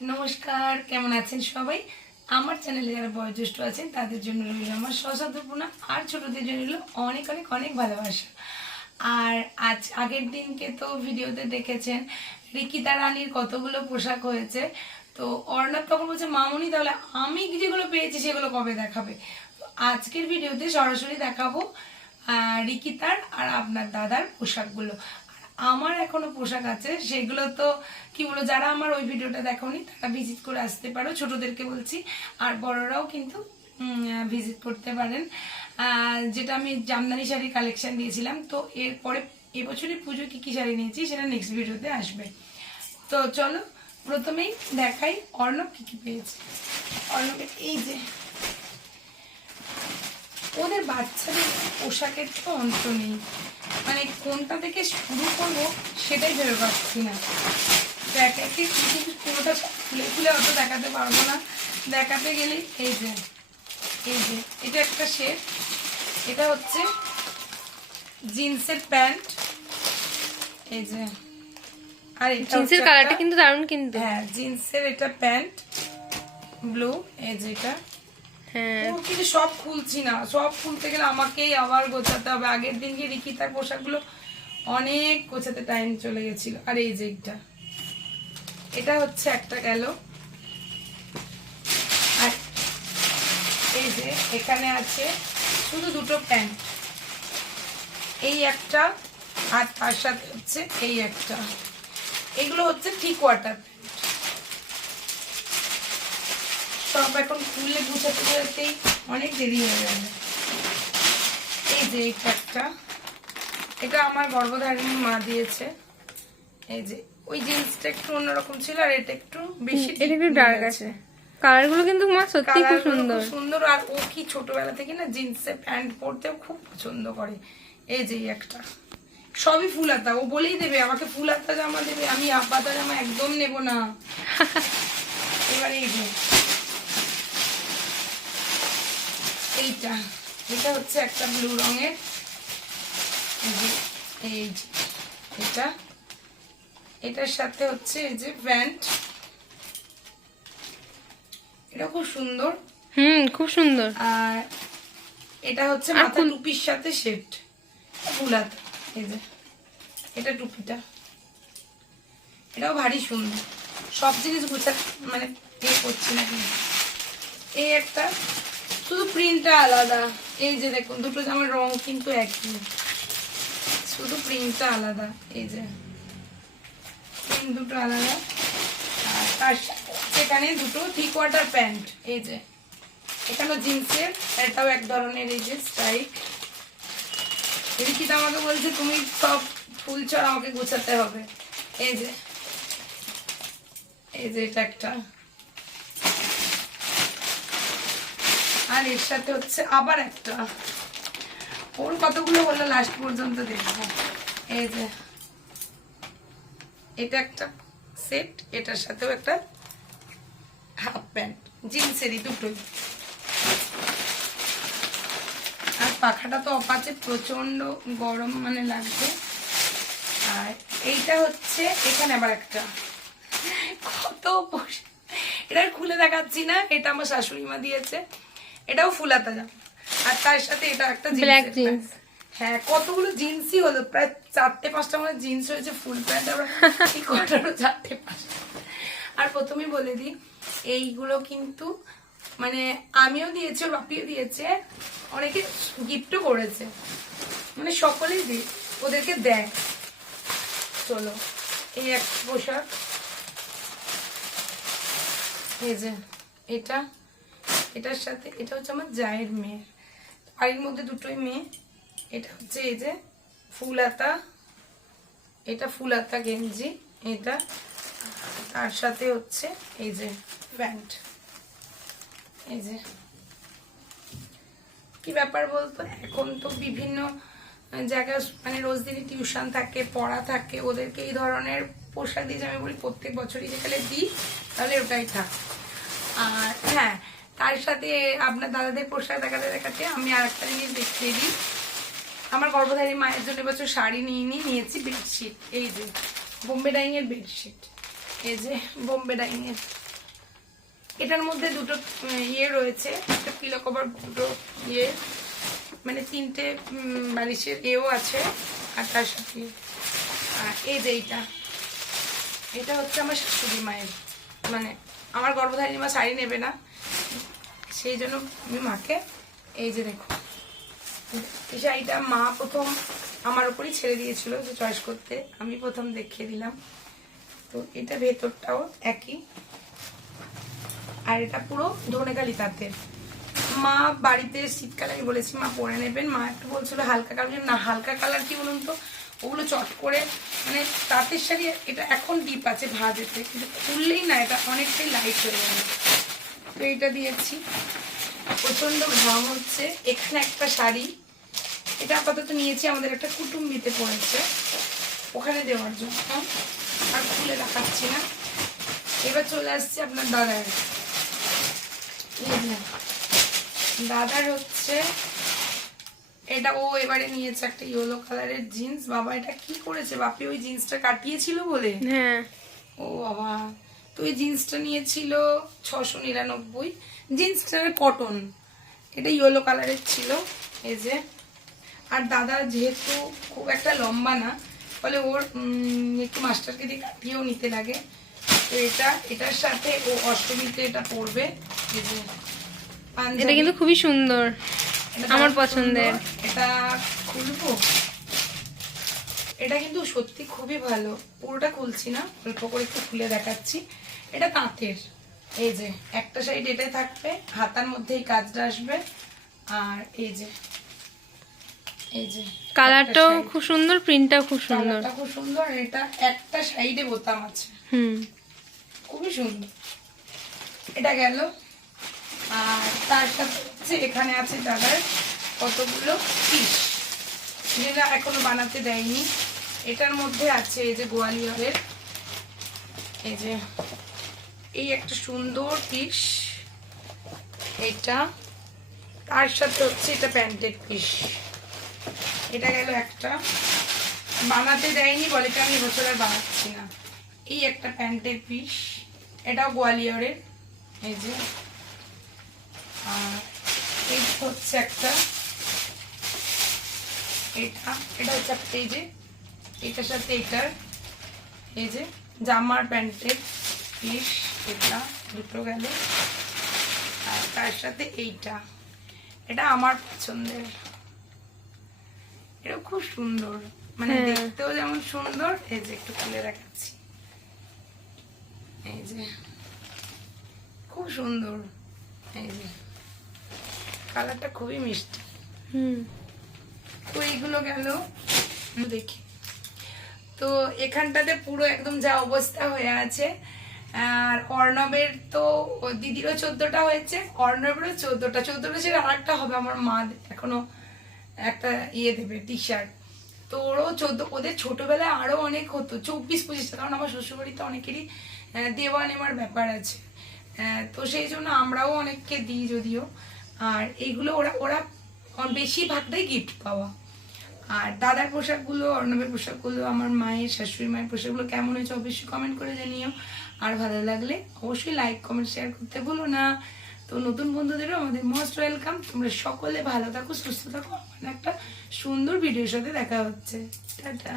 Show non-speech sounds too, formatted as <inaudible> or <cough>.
নমস্কার, কেমন আছেন সবাই? আমার চ্যানেলে যারা বয়োজ্যেষ্ঠ আছেন, তাদের জন্য রইল আমার সশাদ্রপূর্ণা আর ছোটদের জন্য রইল অনেক অনেক অনেক ভালোবাসা। আর আজ আগের দিনকে তো ভিডিওতে দেখেছেন, রিকিতা রানীর কতগুলো পোশাক হয়েছে। তো অর্ণব তখন বলছে, মামুনি, তাহলে আমি যেগুলো পেয়েছি সেগুলো কবে দেখাবে? তো আজকের ভিডিওতে সরাসরি দেখাবো রিকিতার আর আপনার দাদার পোশাকগুলো। আমার এখনও পোশাক আছে, সেগুলো তো কি বলব, যারা আমার ওই ভিডিওটা দেখোনি, তারা ভিজিট করে আসতে পারো। ছোটদেরকে বলছি, আর বড়রাও কিন্তু ভিজিট করতে পারেন। যেটা আমি জামদানি শাড়ি কালেকশন দিয়েছিলাম, তো এরপরে এবছরই পুজো কি কি শাড়ি নিয়েছি, সেটা নেক্সট ভিডিওতে আসবে। তো চলো, প্রথমেই দেখাই অর্ণব কি কি পেয়েছে। অর্ণবের এই যে, ওদের বাচ্চাদের পোশাকের তো অন্ত নেই। মানে কোনটা থেকে শুরু করব সেটাই ভেবে পাচ্ছি না। তো একে একে কিন্তু পুরোটা খুলে খুলে অত দেখাতে পারব না। দেখাতে গেলে এই যে এই যে এটা একটা শেড এটা হচ্ছে জিন্সের প্যান্ট। এই যে আর এটা জিন্সের কালারটা কিন্তু দারুণ কিন্তু। হ্যাঁ জিন্সের এটা প্যান্ট। ব্লু এই যে এটা। কিন্তু সব খুলছি না। সব খুলতে গেলে আমাকেই আবার গোছাতে হবে। আগের দিনকে রিকিতার পোশাকগুলো অনেক গোছাতে টাইম চলে গেছিল। আর এই যে এটা এটা হচ্ছে একটা গেল। এই যে এখানে আছে শুধু দুটো প্যান্ট। এই একটা আর তার সাথে হচ্ছে এই একটা। এগুলো হচ্ছে থ্রি কোয়ার্টার সব এখন খুললে গুছাতে গুছাতেই অনেক দেরি হয়ে যাবে এই যে এই একটা এটা আমার গর্ভধারিণী মা দিয়েছে। এই যে ওই জিন্সটা একটু অন্যরকম ছিল আর এটা একটু বেশি এটা একটু ডার্ক আছে। কালারগুলো কিন্তু মা সত্যি খুব সুন্দর। সুন্দর আর ও কি ছোটবেলা থেকে না জিন্সের প্যান্ট পরতেও খুব পছন্দ করে। এই যে একটা। সবই ফুল হাতা ও বলেই দেবে আমাকে ফুল হাতা জামা দেবে আমি আপাতা জামা একদম নেব না। <laughs> এবার এই যে এইটা এটা হচ্ছে একটা ব্লু রঙের। এই এটা। এটার সাথে হচ্ছে এই যে প্যান্ট। এটা খুব সুন্দর। হুম খুব সুন্দর। আর এটা হচ্ছে মাথা টুপির সাথে সেট ফুলাত এই যে এটা টুপিটা। এটাও ভারী সুন্দর। সব জিনিস গুছা মানে এ করছি না এই একটা শুধু প্রিন্টটা আলাদা। এই যে দেখুন, দুটো জামার রং কিন্তু একই। শুধু প্রিন্টটা আলাদা, এই যে। প্রিন্ট দুটো আলাদা। আর তার সেখানে দুটো থ্রি কোয়ার্টার প্যান্ট এই যে। এখানেও জিন্সের, এটাও এক ধরনের, এই যে স্ট্রাইক রিকিতা আমাকে বলছে, তুমি সব ফুল ছড়া আমাকে গোছাতে হবে। এই যে। এই যে এটা একটা। আর এর সাথে হচ্ছে আবার একটা। ওর কতগুলো হলো লাস্ট পর্যন্ত দেখব। এই যে, এটা একটা সেট এটার সাথেও একটা হাফ প্যান্ট জিন্সেরই দুটোই। আর পাখাটা তো অপাচে প্রচণ্ড গরম মানে লাগছে। আর এইটা হচ্ছে, এখানে আবার একটা। কত বস- এটা আর খুলে দেখাচ্ছি না, এটা আমার শাশুড়ি মা দিয়েছে। এটাও ফুলাতা জামা। আর তার সাথে এটা একটা jeans। প্যান্ট। হ্যাঁ কতগুলো জিন্সই হলো প্রায় চারটে পাঁচটা মনে জিন্স হয়েছে ফুল প্যান্ট আবার <laughs> ঠিক কটারও চারটে পাঁচটা। আর প্রথমে বলে দিই এইগুলো কিন্তু মানে আমিও দিয়েছি ওর বাপিও দিয়েছে অনেকে গিফটও করেছে। মানে সকলেই দি ওদেরকে দেয়। চলো এই এক পোশাক। এই যে এটা এটার সাথে, এটা হচ্ছে আমার জায়ের মেয়ের। বাড়ির মধ্যে দুটোই মেয়ে। এটা হচ্ছে এই যে ফুল হাতা এটা ফুল হাতা গেঞ্জি, এটা তার সাথে হচ্ছে এই যে প্যান্ট। এই যে। কি ব্যাপার বলতো? এখন তো বিভিন্ন জায়গায় মানে রোজ দিনই টিউশন থাকে, পড়া থাকে। ওদেরকে এই ধরনের পোশাক দিয়ে আমি বলি প্রত্যেক বছরই যেখানে দিই, তাহলে ওটাই থাক। আর হ্যাঁ তার সাথে আপনার দাদাদের পোশাক দেখাতে দেখাতে আমি আর একটা জিনিস দেখিয়ে দিই। আমার গর্ভধারী মায়ের জন্য এবছর শাড়ি নিয়ে নিয়ে নিয়েছি বেডশিট এই যে বোম্বে ডাইং এর বেডশিট এই যে বোম্বে ডাইং এর এটার মধ্যে দুটো ইয়ে রয়েছে, একটা পিলো কভার দুটো ইয়ে মানে তিনটে বালিশের এও আছে, আর তার সাথে এই যে এইটা। এটা হচ্ছে আমার শাশুড়ি মায়ের মানে আমার গর্ভধারিণী মা শাড়ি নেবে না। সেই জন্য আমি মাকে এই যে দেখো। এই শাড়িটা মা প্রথম আমার উপরই ছেড়ে দিয়েছিল যে চয়েস করতে। আমি প্রথম দেখিয়ে দিলাম। তো এটা ভেতরটাও একই। আর এটা পুরো ধনেকালি তাঁতের। মা বাড়িতে শীতকালে, আমি বলেছি মা পরে নেবেন। মা একটু বলছিল হালকা কালার। না, হালকা কালার কি বলুন তো? ওগুলো চট করে মানে তাঁতের শাড়ি এটা এখন ডিপ আছে ভাজেতে, কিন্তু খুললেই না, এটা অনেকটাই লাইট হয়ে যাবে। তো এইটা দিয়েছি। প্রচণ্ড ঘাম হচ্ছে। এখানে একটা শাড়ি। এটা আপাতত নিয়েছি আমাদের একটা কুটুম্বিতে পড়েছে। ওখানে দেওয়ার জন্য। আর খুলে দেখাচ্ছি না। এবার চলে আসছে আপনার দাদার। দাদার হচ্ছে এটা ও এবারে নিয়েছে একটা ইয়েলো কালারের জিন্স বাবা এটা কি করেছে? বাপি ওই জিন্সটা কাটিয়েছিল বলে? হ্যাঁ। ও বাবা। তো এই জিন্সটা নিয়েছিল ছশো নিরানব্বই। জিন্সটা কটন। এটা ইয়েলো কালারের ছিল। এই যে। আর দাদা যেহেতু খুব একটা লম্বা না ফলে ওর একটু মাস্টারকে দিয়ে কাটিয়েও নিতে লাগে। তো এটা এটার সাথে ও অষ্টমীতে এটা পরবে। এই যে এটা কিন্তু খুবই সুন্দর। আমার পছন্দের। এটা খুলবো? এটা কিন্তু সত্যি খুবই ভালো। পুরোটা খুলছি না অল্প করে একটু খুলে দেখাচ্ছি। এটা তাঁতের। এই যে একটা সাইড এটাই থাকবে হাতার মধ্যে এই কাজটা আসবে। আর এই যে এই যে কালারটাও খুব সুন্দর প্রিন্টটাও খুব সুন্দর। খুব সুন্দর এটা একটা সাইডে বোতাম আছে। হুম। খুবই সুন্দর। এটা গেল। আর তার সাথে হচ্ছে এখানে আছে দাদার কতগুলো পিস যেটা এখনও বানাতে দেয়নি। এটার মধ্যে আছে এই যে গোয়ালিয়রের এই যে এই একটা সুন্দর পিস এটা। তার সাথে হচ্ছে এটা প্যান্টের পিস এটা গেল একটা। বানাতে দেয়নি, বলে কি আমি এবছর আর বানাচ্ছি না। এই একটা প্যান্টের পিস এটাও গোয়ালিয়রের। এই যে। আর এই হচ্ছে একটা। এটা। এটা হচ্ছে এই যে। এটার সাথে এটার। এই যে, জামার প্যান্টের পিস এটা দুটো গেল। আর তার সাথে এইটা। এটা আমার পছন্দের। এটা খুব সুন্দর। মানে হ্যাঁ। দেখতেও যেমন সুন্দর। এই যে একটু খুলে দেখাচ্ছি। এই যে। খুব সুন্দর। এই যে। কালারটা খুবই মিষ্টি। হুম। তো এইগুলো গেল। দেখি। তো এখানটাতে পুরো একদম যা অবস্থা হয়ে আছে আর অর্ণবের তো দিদিরও চোদ্দটা হয়েছে, অর্ণবেরও চোদ্দটা। চোদ্দটা ছিল আর একটা হবে, আমার মা এখনও একটা ইয়ে দেবে টি শার্ট তো ওরও চোদ্দ, ওদের ছোটবেলায় আরও অনেক হতো, চব্বিশ পঁচিশটা, কারণ আমার শ্বশুরবাড়িতে অনেকেরই দেওয়া নেওয়ার ব্যাপার আছে। তো সেই জন্য আমরাও অনেককে দিই যদিও। আর এইগুলো ওরা ওরা বেশিরভাগটাই গিফট পাওয়া। আর দাদার পোশাকগুলো, অর্ণবের পোশাকগুলো, আমার মায়ের শাশুড়ি মায়ের পোশাকগুলো কেমন হয়েছে অবশ্যই কমেন্ট করে জানিও। আর ভালো লাগলে অবশ্যই লাইক কমেন্ট শেয়ার করতে ভুলো না। তো নতুন বন্ধুদেরও আমাদের মোস্ট ওয়েলকাম তোমরা সকলে ভালো থাকো, সুস্থ থাকো। একটা সুন্দর ভিডিওর সাথে দেখা হচ্ছে। টাটা।